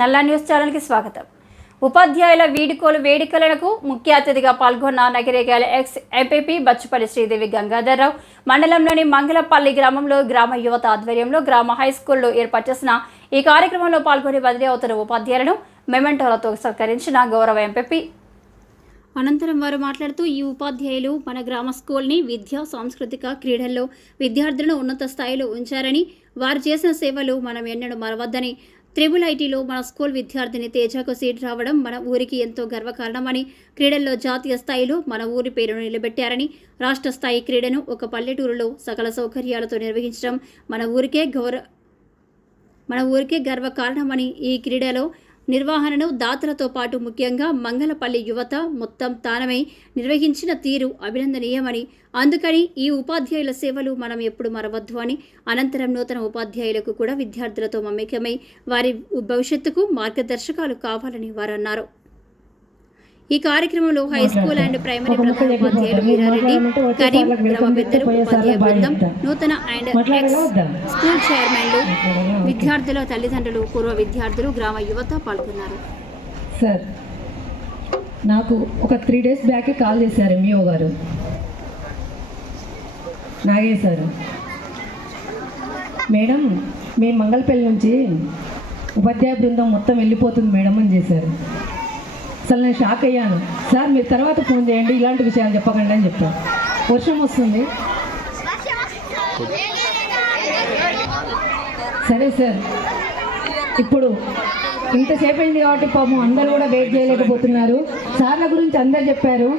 నల్లా న్యూస్ ఛానల్కి స్వాగతం. ఉపాధ్యాయుల వీడుకోలు వేడుకలకు ముఖ్య అతిథిగా పాల్గొన్న నకిరేకల్ ఎక్స్ ఎంపీపీ బచ్చుపల్లి శ్రీదేవి గంగాధర్రావు మండలంలోని మంగళపల్లి గ్రామంలో గ్రామ యువత ఆధ్వర్యంలో గ్రామ హైస్కూల్లో ఏర్పాటు చేసిన ఈ కార్యక్రమంలో పాల్గొని బదిలీ అవుతున్న ఉపాధ్యాయులను మెమెంటోలతో సత్కరించిన గౌరవ ఎంపీపీ. అనంతరం వారు మాట్లాడుతూ ఈ ఉపాధ్యాయులు మన గ్రామ స్కూల్ని విద్యా సాంస్కృతిక క్రీడల్లో విద్యార్థులను ఉన్నత స్థాయిలో ఉంచారని, వారు చేసిన సేవలు మనం ఎన్నడూ మరవద్దని, IIITలో మన స్కూల్ విద్యార్థిని తేజకు సీట్ రావడం మన ఊరికి ఎంతో గర్వకారణమని, క్రీడల్లో జాతీయ స్థాయిలో మన ఊరి పేరును నిలబెట్టారని, రాష్ట్ర స్థాయి క్రీడను ఒక పల్లెటూరులో సకల సౌకర్యాలతో నిర్వహించడం మన ఊరికే గర్వకారణమని, ఈ క్రీడలో నిర్వహణను దాతలతో పాటు ముఖ్యంగా మంగళపల్లి యువత మొత్తం తానమై నిర్వహించిన తీరు అభినందనీయమని, అందుకని ఈ ఉపాధ్యాయుల సేవలు మనం ఎప్పుడు మరవద్దు అని, అనంతరం నూతన ఉపాధ్యాయులకు కూడా విద్యార్థులతో మమేకమై వారి భవిష్యత్తుకు మార్గదర్శకాలు కావాలని వారు అన్నారు. ఈ కార్యక్రమంలో హై స్కూల్ అండ్ ప్రైమరీ ప్రధాన ఉపాధ్యాయులు వీరారెడ్డి, కరీం, గ్రామ పెద్దలు, ఉపాధ్యాయ బృందం, నూతన అండ్ ఎక్స్ స్కూల్ చైర్మన్లు, విద్యార్థుల తల్లిదండ్రులు, పూర్వ విద్యార్థులు, గ్రామ యువత పాల్గొన్నారు. సార్, నాకు ఒక 3 days బ్యాకే కాల్ చేశారు ఎంఈఓ గారు, నాగేష్ సార్. మేడం, మీ మంగళపల్లి నుంచి ఉపాధ్యాయ బృందం మొత్తం వెళ్ళిపోతుంది మేడం అని చేశారు. అసలు నేను షాక్ అయ్యాను. సార్, మీరు తర్వాత ఫోన్ చేయండి, ఇలాంటి విషయాలు చెప్పకండి అని చెప్పాను. వర్షం వస్తుంది. సరే సార్, ఇప్పుడు ఇంతసేపు అయింది కాబట్టి పాపం అందరూ కూడా వెయిట్ చేయలేకపోతున్నారు. సార్ల గురించి అందరు చెప్పారు.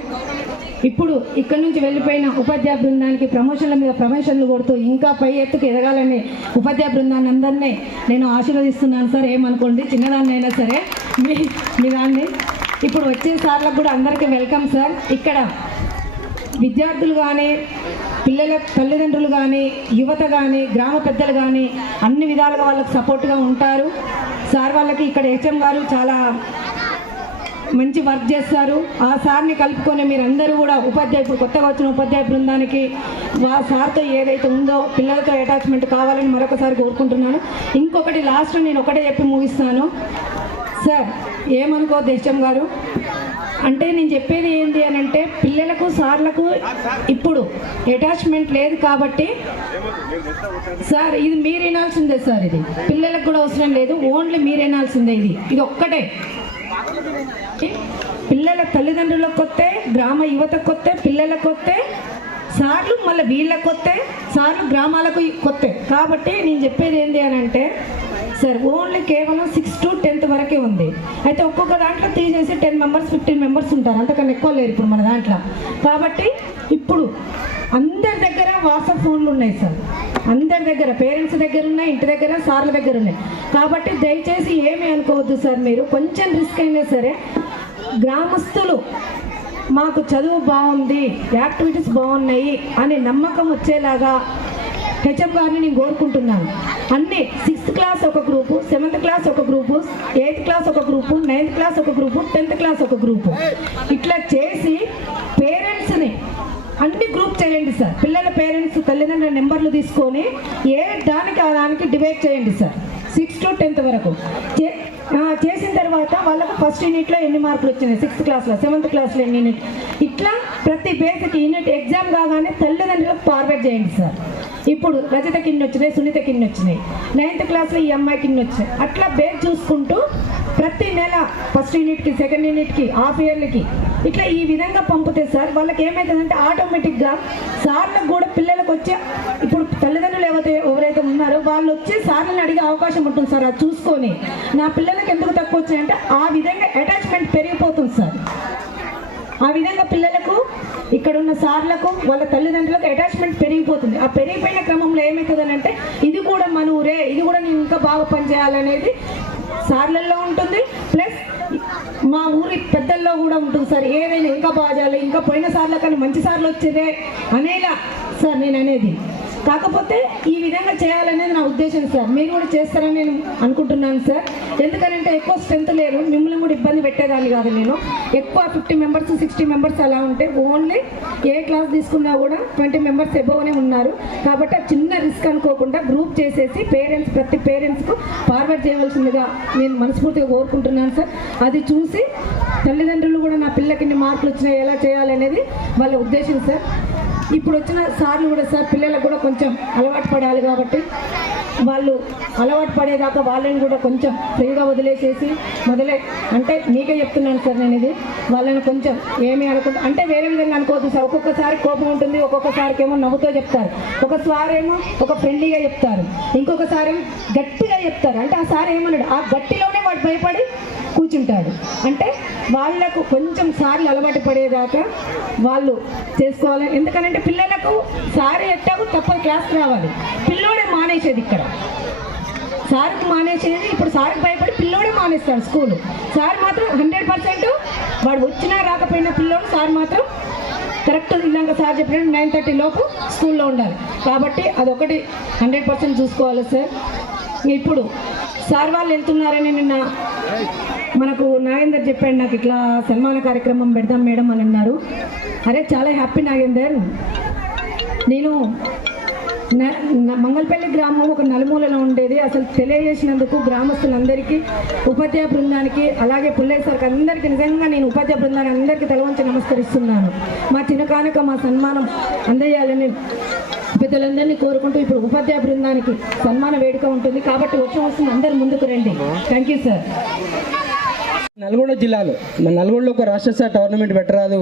ఇప్పుడు ఇక్కడి నుంచి వెళ్ళిపోయిన ఉపాధ్యాయ బృందానికి ప్రమోషన్ల మీద ప్రమోషన్లు కొడుతూ ఇంకా పై ఎత్తుకు ఎదగాలని ఉపాధ్యాయ బృందాన్ని అందరినీ నేను ఆశీర్వదిస్తున్నాను సార్. ఏమనుకోండి, చిన్నదాన్ని అయినా సరే మీ దాన్ని. ఇప్పుడు వచ్చే సార్లకు కూడా అందరికీ వెల్కమ్ సార్. ఇక్కడ విద్యార్థులు కానీ, పిల్లల తల్లిదండ్రులు కానీ, యువత కానీ, గ్రామ పెద్దలు కానీ అన్ని విధాలుగా వాళ్ళకి సపోర్ట్గా ఉంటారు. సార్ వాళ్ళకి ఇక్కడ హెచ్ఎం గారు చాలా మంచి వర్క్ చేస్తారు. ఆ సార్ని కలుపుకొని మీరందరూ కూడా ఇప్పుడు కొత్తగా వచ్చిన ఉపాధ్యాయ బృందానికి ఆ సార్తో ఏదైతే ఉందో పిల్లలతో అటాచ్మెంట్ కావాలని మరొకసారి కోరుకుంటున్నాను. ఇంకొకటి లాస్ట్ నేను ఒకటే చెప్పి ముగిస్తాను సార్. ఏమనుకోవద్దు హెచ్ఎం గారు, అంటే నేను చెప్పేది ఏంటి అని అంటే, పిల్లలకు సార్లకు ఇప్పుడు అటాచ్మెంట్ లేదు కాబట్టి సార్ ఇది మీరు వినాల్సిందే సార్. ఇది పిల్లలకు కూడా అవసరం లేదు, ఓన్లీ మీరు వినాల్సిందే. ఇది ఒక్కటే. పిల్లల తల్లిదండ్రులకు కొత్తే, గ్రామ యువతకు కొత్తే, పిల్లలకు కొత్తే, సార్లు మళ్ళీ వీళ్ళకి కొత్తే, సార్లు గ్రామాలకు కొత్తే. కాబట్టి నేను చెప్పేది ఏంటి అని అంటే సార్, ఓన్లీ కేవలం 6 to 10th వరకే ఉంది. అయితే ఒక్కొక్క దాంట్లో తీసేసి 10 members 15 members ఉంటారు, అంతకన్నా ఎక్కువ లేరు ఇప్పుడు మన దాంట్లో. కాబట్టి ఇప్పుడు అందరి దగ్గర వాట్సాప్ ఫోన్లు ఉన్నాయి సార్. అందరి దగ్గర, పేరెంట్స్ దగ్గర ఉన్నాయి, ఇంటి దగ్గర, సార్ల దగ్గర ఉన్నాయి. కాబట్టి దయచేసి ఏమీ అనుకోవద్దు సార్. మీరు కొంచెం రిస్క్ అయినా సరే, గ్రామస్తులు మాకు చదువు బాగుంది, యాక్టివిటీస్ బాగున్నాయి అని నమ్మకం వచ్చేలాగా హెచ్ఎం గారిని నేను కోరుకుంటున్నాను. అన్నీ 6th class ఒక గ్రూపు, 7th class ఒక గ్రూపు, 8th class ఒక గ్రూపు, 9th class ఒక గ్రూపు, 10th class ఒక గ్రూపు, ఇట్లా చేసి పేరెంట్స్ని అన్ని గ్రూప్ చేయండి సార్. పిల్లల పేరెంట్స్ తల్లిదండ్రుల నెంబర్లు తీసుకొని ఏ దానికి ఆ దానికి డివైడ్ చేయండి సార్. 6 to 10th వరకు చేసిన తర్వాత వాళ్ళకు ఫస్ట్ యూనిట్లో ఎన్ని మార్కులు వచ్చినాయి, 6th classలో, 7th classలో ఎన్ని యూనిట్, ఇట్లా ప్రతి బేసిక్ యూనిట్ ఎగ్జామ్ కాగానే తల్లిదండ్రులకు ఫార్వర్డ్ చేయండి సార్. ఇప్పుడు రజతకి ఇన్ని వచ్చినాయి, సునీతకి ఇన్ని వచ్చినాయి, 9th classలో ఈ అమ్మాయికి ఇన్ని వచ్చినాయి, అట్లా బేస్ చూసుకుంటూ ప్రతి నెల ఫస్ట్ యూనిట్కి, సెకండ్ యూనిట్కి, హాఫ్ ఇయర్లకి ఇట్లా ఈ విధంగా పంపితే సార్ వాళ్ళకి ఏమవుతుందంటే ఆటోమేటిక్గా సార్లకు కూడా పిల్లలకు వచ్చే, ఇప్పుడు తల్లిదండ్రులు ఎవరైతే ఉన్నారో వాళ్ళు వచ్చి సార్లను అడిగే అవకాశం ఉంటుంది సార్. అది చూసుకొని నా పిల్లలకి ఎందుకు తక్కువ వచ్చాయంటే ఆ విధంగా అటాచ్మెంట్ పెరిగిపోతుంది సార్. ఆ విధంగా పిల్లలకు, ఇక్కడ ఉన్న సార్లకు, వాళ్ళ తల్లిదండ్రులకు అటాచ్మెంట్ పెరిగిపోతుంది. ఆ పెరిగిపోయిన క్రమంలో ఏమవుతుందని అంటే, ఇది కూడా మన ఊరే, ఇది కూడా నేను ఇంకా బాగా పనిచేయాలనేది సార్లలో ఉంటుంది, ప్లస్ మా ఊరి పెద్దల్లో కూడా ఉంటుంది సార్. ఏదైనా ఇంకా బాగా చేయాలి, ఇంకా పోయిన సార్ల కన్నా మంచి సార్లు వచ్చేదే అనేలా సార్ నేను అనేది. కాకపోతే ఈ విధంగా చేయాలనేది నా ఉద్దేశం సార్. మీరు కూడా చేస్తారని నేను అనుకుంటున్నాను సార్. ఎందుకంటే ఎక్కువ స్ట్రెంత్ లేరు, మిమ్మల్ని కూడా ఇబ్బంది పెట్టేదాన్ని కాదు. నేను ఎక్కువ 50 మెంబర్స్ 60 మెంబర్స్ అలా ఉంటే ఓన్లీ ఏ క్లాస్ తీసుకున్నా కూడా 20 మెంబర్స్ ఎబోవ్నే ఉన్నారు. కాబట్టి ఆ చిన్న రిస్క్ అనుకోకుండా గ్రూప్ చేసేసి ప్రతి పేరెంట్స్కు ఫార్వర్డ్ చేయవలసిందిగా నేను మనస్ఫూర్తిగా కోరుకుంటున్నాను సార్. అది చూసి తల్లిదండ్రులు కూడా నా పిల్లకి ఇన్ని మార్కులు వచ్చినాయి ఎలా చేయాలనేది వాళ్ళ ఉద్దేశం సార్. ఇప్పుడు వచ్చిన సార్లు కూడా సార్ పిల్లలకు కూడా కొంచెం అలవాటు పడాలి కాబట్టి వాళ్ళు అలవాటు పడేదాకా వాళ్ళని కూడా కొంచెం ఫ్రీగా వదిలేసేసి అంటే మీకే చెప్తున్నాను సార్ నేను ఇది. వాళ్ళని కొంచెం ఏమీ అనుకుంటా అంటే వేరే విధంగా అనుకోవద్దు సార్. ఒక్కొక్కసారి కోపం ఉంటుంది, ఒక్కొక్కసారికి ఏమో నవ్వుతో చెప్తారు, ఒకసారి ఏమో ఒక ఫ్రెండ్లీగా చెప్తారు, ఇంకొకసారి ఏమో గట్టిగా చెప్తారు. అంటే ఆ సార్ ఏమన్నాడు ఆ గట్టిలోనే వాడు భయపడి కూర్చుంటాడు. అంటే వాళ్ళకు కొంచెం సార్లు అలవాటు పడేదాకా వాళ్ళు చేసుకోవాలి. ఎందుకంటే పిల్లలకు సార్ ఎట్టాకు తప్పదు క్లాస్కి రావాలి. పిల్లోడే మానేసేది ఇక్కడ, సార్కి మానేసేది. ఇప్పుడు సార్కి భయపడి పిల్లోడే మానేస్తాడు స్కూలు. సార్ మాత్రం 100% వాడు వచ్చినా రాకపోయినా పిల్లోడు సార్ మాత్రం కరెక్ట్ ఇలాగ సార్ చెప్పినట్టు 9:30 లోపు స్కూల్లో ఉండాలి. కాబట్టి అదొకటి 100% చూసుకోవాలి సార్. ఇప్పుడు సార్ వాళ్ళు వెళ్తున్నారని నిన్న మనకు నాగేందర్ చెప్పాడు, నాకు ఇట్లా సన్మాన కార్యక్రమం పెడదాం మేడం అని అన్నారు. అరే చాలా హ్యాపీ నాగేందర్. నేను మంగళపల్లి గ్రామం ఒక నలుమూలలో ఉండేది. అసలు తెలియజేసినందుకు గ్రామస్తులందరికీ, ఉపాధ్యాయ బృందానికి, అలాగే పుల్లయ్య సార్కి అందరికీ నిజంగా నేను ఉపాధ్యాయ బృందానికి అందరికీ తలవంచి నమస్కరిస్తున్నాను. మా చిన్నకానుక మా సన్మానం అందజేయాలని పెద్దలందరినీ కోరుకుంటూ ఇప్పుడు ఉపాధ్యాయ బృందానికి సన్మాన వేడుక ఉంటుంది కాబట్టి వస్తుంది అందరు ముందుకు రండి. Thank you sir. నల్గొండ జిల్లాలో నల్గొండలో ఒక రాష్ట్ర స్థాయి టోర్నమెంట్ పెట్టరాదు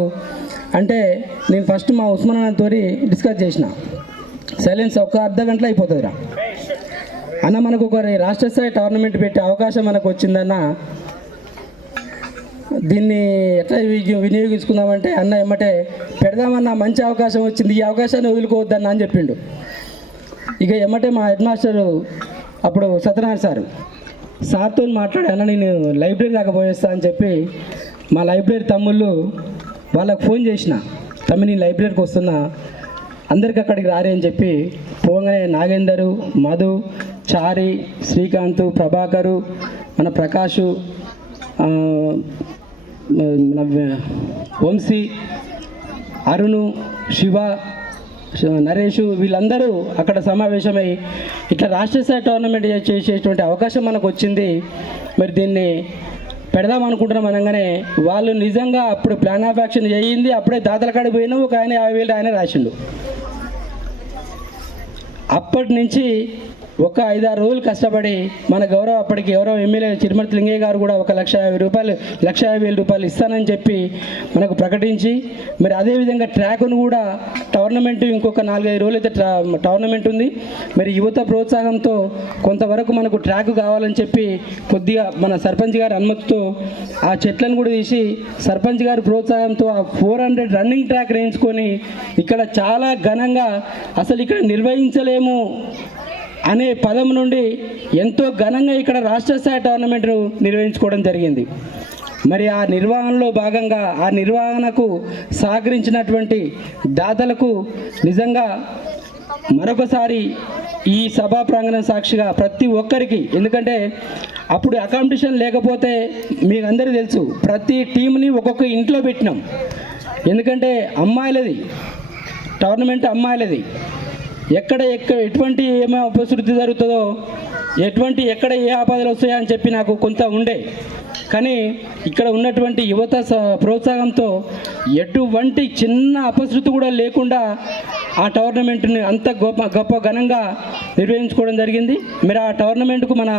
అంటే నేను ఫస్ట్ మా ఉస్మాన్ తోటి డిస్కస్ చేసిన. సైలెన్స్ ఒక అర్ధ గంటలో అయిపోతుందిరా అన్న, మనకు ఒక రాష్ట్ర స్థాయి టోర్నమెంట్ పెట్టే అవకాశం మనకు వచ్చిందన్న, దీన్ని ఎట్లా వినియోగించుకుందామంటే అన్న ఎమ్మటే పెడదామన్న, మంచి అవకాశం వచ్చింది, ఈ అవకాశాన్ని వదులుకోవద్దన్న అని చెప్పిండు. ఇక ఎమ్మటే మా హెడ్ మాస్టరు అప్పుడు సత్యనారాయణ సార్తో మాట్లాడి అన్న నేను లైబ్రరీ దాకా పోయేస్తా అని చెప్పి మా లైబ్రరీ తమ్ముళ్ళు వాళ్ళకు ఫోన్ చేసిన, తమ్మి నేను లైబ్రరీకి వస్తున్నా అందరికి అక్కడికి రారే అని చెప్పి పోగానే నాగేందరు, మధు, చారి, శ్రీకాంత్, ప్రభాకరు, మన ప్రకాషు, మన వంశీ, అరుణు, శివ, నరేషు వీళ్ళందరూ అక్కడ సమావేశమై ఇట్లా రాష్ట్ర స్థాయి టోర్నమెంట్ చేసేటువంటి అవకాశం మనకు వచ్చింది, మరి దీన్ని పెడదాం అనుకుంటున్నాం అనగానే వాళ్ళు నిజంగా అప్పుడు ప్లాన్ ఆఫ్ యాక్షన్ చేయింది. అప్పుడే దాతల కాడికి పోయినా ఒక ఆయన 50,000 ఆయన రాసిండు. అప్పటి నుంచి ఒక 5-6 రోజులు కష్టపడి మన అప్పటికి గౌరవ ఎమ్మెల్యే చిరుమర్తి లింగయ్య గారు కూడా 1,50,000 రూపాయలు ఇస్తానని చెప్పి మనకు ప్రకటించి, మరి అదేవిధంగా ట్రాక్ను కూడా టోర్నమెంట్ ఇంకొక 4-5 రోజులు అయితే టోర్నమెంట్ ఉంది. మరి యువత ప్రోత్సాహంతో కొంతవరకు మనకు ట్రాక్ కావాలని చెప్పి కొద్దిగా మన సర్పంచ్ గారి అనుమతితో ఆ చెట్లను కూడా తీసి సర్పంచ్ గారి ప్రోత్సాహంతో ఆ 400 రన్నింగ్ ట్రాక్ వేయించుకొని ఇక్కడ చాలా ఘనంగా అసలు ఇక్కడ నిర్వహించలేము అనే పదం నుండి ఎంతో ఘనంగా ఇక్కడ రాష్ట్ర స్థాయి టోర్నమెంట్ను నిర్వహించుకోవడం జరిగింది. మరి ఆ నిర్వహణలో భాగంగా ఆ నిర్వహణకు సహకరించినటువంటి దాతలకు నిజంగా మరొకసారి ఈ సభా ప్రాంగణం సాక్షిగా ప్రతి ఒక్కరికి, ఎందుకంటే అప్పుడు కాంపిటీషన్ లేకపోతే మీకు అందరికీ తెలుసు ప్రతి టీంని ఒక్కొక్క ఇంట్లో పెట్టినాం. ఎందుకంటే అమ్మాయిలది టోర్నమెంట్, అమ్మాయిలది ఎక్కడ ఎటువంటి ఏమో అపశృతి జరుగుతుందో, ఎక్కడ ఏ ఆపదలు వస్తాయో అని చెప్పి నాకు కొంత ఉండే. కానీ ఇక్కడ ఉన్నటువంటి యువత ప్రోత్సాహంతో ఎటువంటి చిన్న అపశృతి కూడా లేకుండా ఆ టోర్నమెంట్ని అంత గొప్ప ఘనంగా నిర్వహించుకోవడం జరిగింది. మరి ఆ టోర్నమెంట్కు మన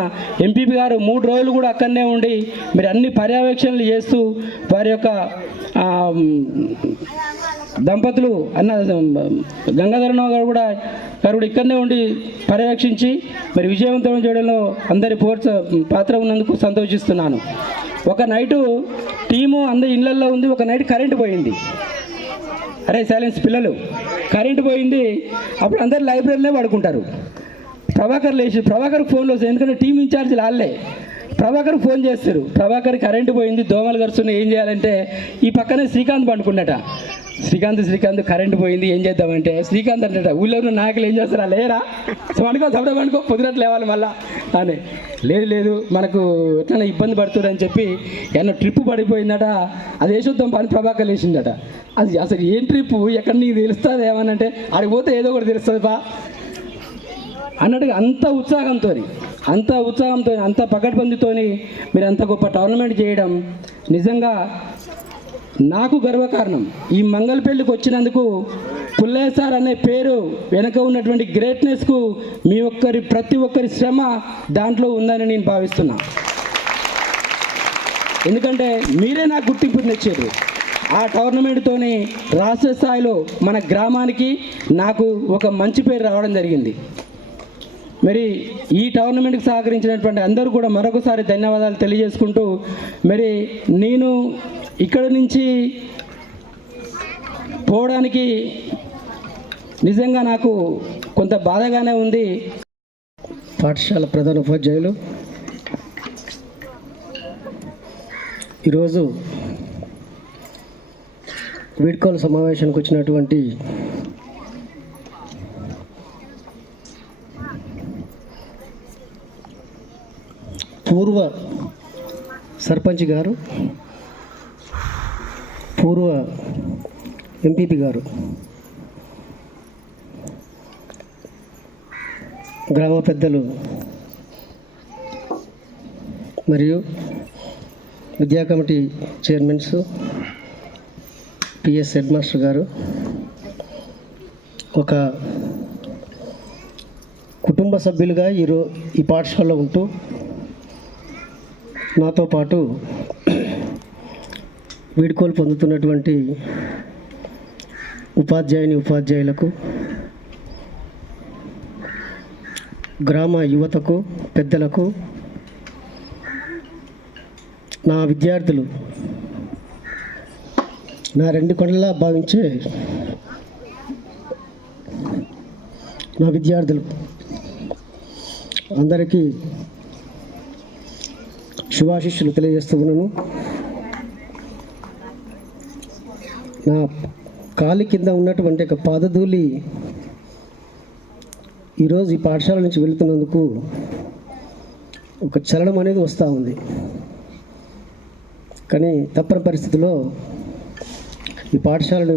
ఎంపీపీ గారు 3 రోజులు కూడా అక్కడనే ఉండి మరి అన్ని పర్యవేక్షణలు చేస్తూ వారి యొక్క దంపతులు అన్న గంగాధరరావు గారు కూడా ఇక్కడనే ఉండి పర్యవేక్షించి మరి విజయవంతం చేయడంలో అందరి పాత్ర ఉన్నందుకు సంతోషిస్తున్నాను. ఒక నైటు టీము అందరి ఇళ్లల్లో ఉంది, ఒక నైట్ కరెంటు పోయింది. అరే సైలెన్స్ పిల్లలు, కరెంటు పోయింది. అప్పుడు అందరు లైబ్రరీలో పడుకుంటారు. ప్రభాకర్ ఫోన్లో వస్తుంది, ఎందుకంటే టీం ఇన్ఛార్జ్ వాళ్ళే. ప్రభాకర్ ఫోన్ చేస్తారు, ప్రభాకర్ కరెంటు పోయింది, దోమలు కరుస్తున్నాయి, ఏం చేయాలంటే ఈ పక్కనే శ్రీకాంత్ పండుకున్నట. శ్రీకాంత్ కరెంట్ పోయింది ఏం చేద్దామంటే శ్రీకాంత్ అంటే ఊళ్ళో ఉన్న నాయకులు ఏం చేస్తారా లేరా సో అనుకో చదవనుకో పొద్దునట్లు లేవాలి మళ్ళా అని లేదు మనకు ఎట్లా ఇబ్బంది పడుతుందని చెప్పి ఏమన్నా ట్రిప్ పడిపోయిందట అది వేసొద్దాం పని ప్రభాకర్ వేసిందట అది అసలు ఏం ట్రిప్ ఎక్కడ నీకు తెలుస్తుంది ఏమనంటే ఆడికి పోతే ఏదో ఒకటి తెలుస్తుంది బా అన్నట్టుగా అంత ఉత్సాహంతో అంత పకడ్బందీతో మీరు అంత గొప్ప టోర్నమెంట్ చేయడం నిజంగా నాకు గర్వకారణం. ఈ మంగళపల్లికి వచ్చినందుకు పుల్లయ్య సార్ అనే పేరు వెనక ఉన్నటువంటి గ్రేట్నెస్కు ప్రతి ఒక్కరి శ్రమ దాంట్లో ఉందని నేను భావిస్తున్నా. ఎందుకంటే మీరే నాకు గుర్తింపు తెచ్చారు. ఆ టోర్నమెంట్తోని రాష్ట్ర స్థాయిలో మన గ్రామానికి నాకు ఒక మంచి పేరు రావడం జరిగింది. మరి ఈ టోర్నమెంట్కి సహకరించినటువంటి అందరూ కూడా మరొకసారి ధన్యవాదాలు తెలియజేసుకుంటూ మరి నేను ఇక్కడ నుంచి పోవడానికి నిజంగా నాకు కొంత బాధగానే ఉంది. పాఠశాల ప్రధాన ఉపాధ్యాయులు ఈరోజు వీడ్కోలు సమావేశానికి వచ్చినటువంటి పూర్వ సర్పంచ్ గారు, పూర్వ ఎంపీపీ గారు, గ్రామ పెద్దలు మరియు విద్యా committee chairmans, PS head master గారు, ఒక కుటుంబ సభ్యులుగా ఈ పాఠశాలలో ఉంటూ నాతో పాటు వీడ్కోలు పొందుతున్నటువంటి ఉపాధ్యాయులకు, గ్రామ యువతకు, పెద్దలకు, నా విద్యార్థులు, నా రెండు కళ్ళలా భావించే నా విద్యార్థులు అందరికీ శుభాశిష్యులు తెలియజేస్తూ ఉన్నాను. నా కాలి కింద ఉన్నటువంటి ఒక పాదధూళి ఈరోజు ఈ పాఠశాల నుంచి వెళుతున్నందుకు ఒక చలనం అనేది వస్తూ ఉంది. కానీ తప్పని పరిస్థితిలో ఈ పాఠశాలను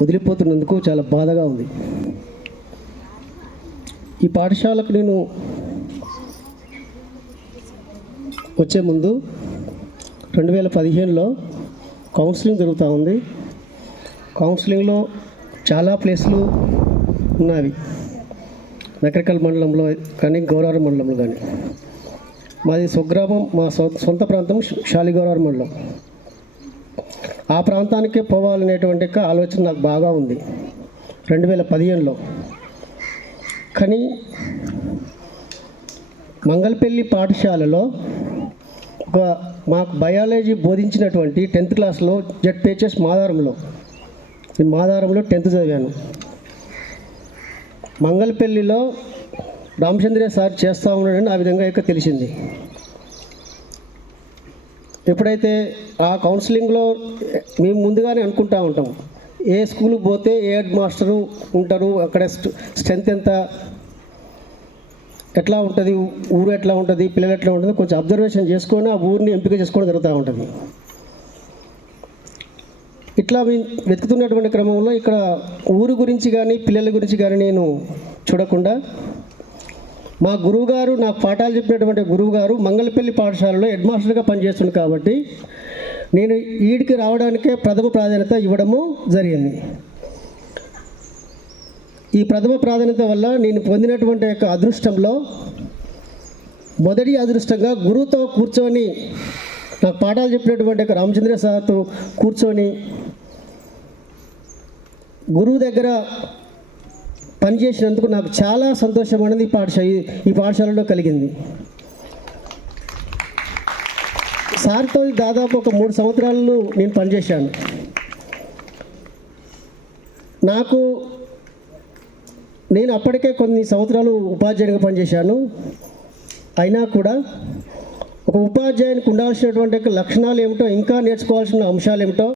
వదిలిపోతున్నందుకు చాలా బాధగా ఉంది. ఈ పాఠశాలకు నేను వచ్చే ముందు 2015లో కౌన్సిలింగ్ జరుగుతూ ఉంది. కౌన్సిలింగ్లో చాలా ప్లేస్లు ఉన్నవి, నకరికల్ మండలంలో కానీ గౌరవరం మండలంలో కానీ. మాది స్వగ్రామం, మా సొంత ప్రాంతం శాలిగౌరవరం మండలం. ఆ ప్రాంతానికే పోవాలనేటువంటి ఆలోచన నాకు బాగా ఉంది 2015లో. కానీ మంగళపల్లి పాఠశాలలో మాకు బయాలజీ బోధించినటువంటి 10th క్లాస్లో జెడ్పిహెచ్ఎస్ మాదారంలో 10th చదివాను. మంగళపల్లిలో రామచంద్రయ్య సార్ చేస్తూ ఉన్నాడని ఆ విధంగా ఇక తెలిసింది. ఎప్పుడైతే ఆ కౌన్సిలింగ్లో మేము ముందుగానే అనుకుంటూ ఉంటాం, ఏ స్కూల్కి పోతే ఏ హెడ్ మాస్టరు ఉంటారు, అక్కడ స్ట్రెంత్ ఎంత, ఎట్లా ఉంటుంది, ఊరు ఎట్లా ఉంటుంది, పిల్లలు ఎట్లా ఉంటుంది, కొంచెం అబ్జర్వేషన్ చేసుకొని ఆ ఊరిని ఎంపిక చేసుకోవడం జరుగుతూ ఉంటుంది. ఇట్లా వెతుకుతున్నటువంటి క్రమంలో ఇక్కడ ఊరు గురించి కానీ పిల్లల గురించి కానీ నేను చూడకుండా మా గురువుగారు, నాకు పాఠాలు చెప్పినటువంటి గురువుగారు మంగళపల్లి పాఠశాలలో హెడ్ మాస్టర్గా పనిచేస్తుంది కాబట్టి నేను వీడికి రావడానికే ప్రథమ ప్రాధాన్యత ఇవ్వడము జరిగింది. ఈ ప్రథమ ప్రాధాన్యత వల్ల నేను పొందినటువంటి యొక్క అదృష్టంలో మొదటి అదృష్టంగా గురువుతో కూర్చొని నాకు పాఠాలు చెప్పినటువంటి యొక్క రామచంద్ర సార్తో కూర్చొని గురువు దగ్గర పనిచేసినందుకు నాకు చాలా సంతోషం అనేది ఈ పాఠశాలలో కలిగింది. సార్తో దాదాపు ఒక 3 సంవత్సరాలు నేను పనిచేశాను. నేను అప్పటికే కొన్ని సంవత్సరాలు ఉపాధ్యాయునిగా పనిచేశాను. అయినా కూడా ఒక ఉపాధ్యాయునికి ఉండాల్సినటువంటి లక్షణాలు ఏమిటో, ఇంకా నేర్చుకోవాల్సిన అంశాలు ఏమిటో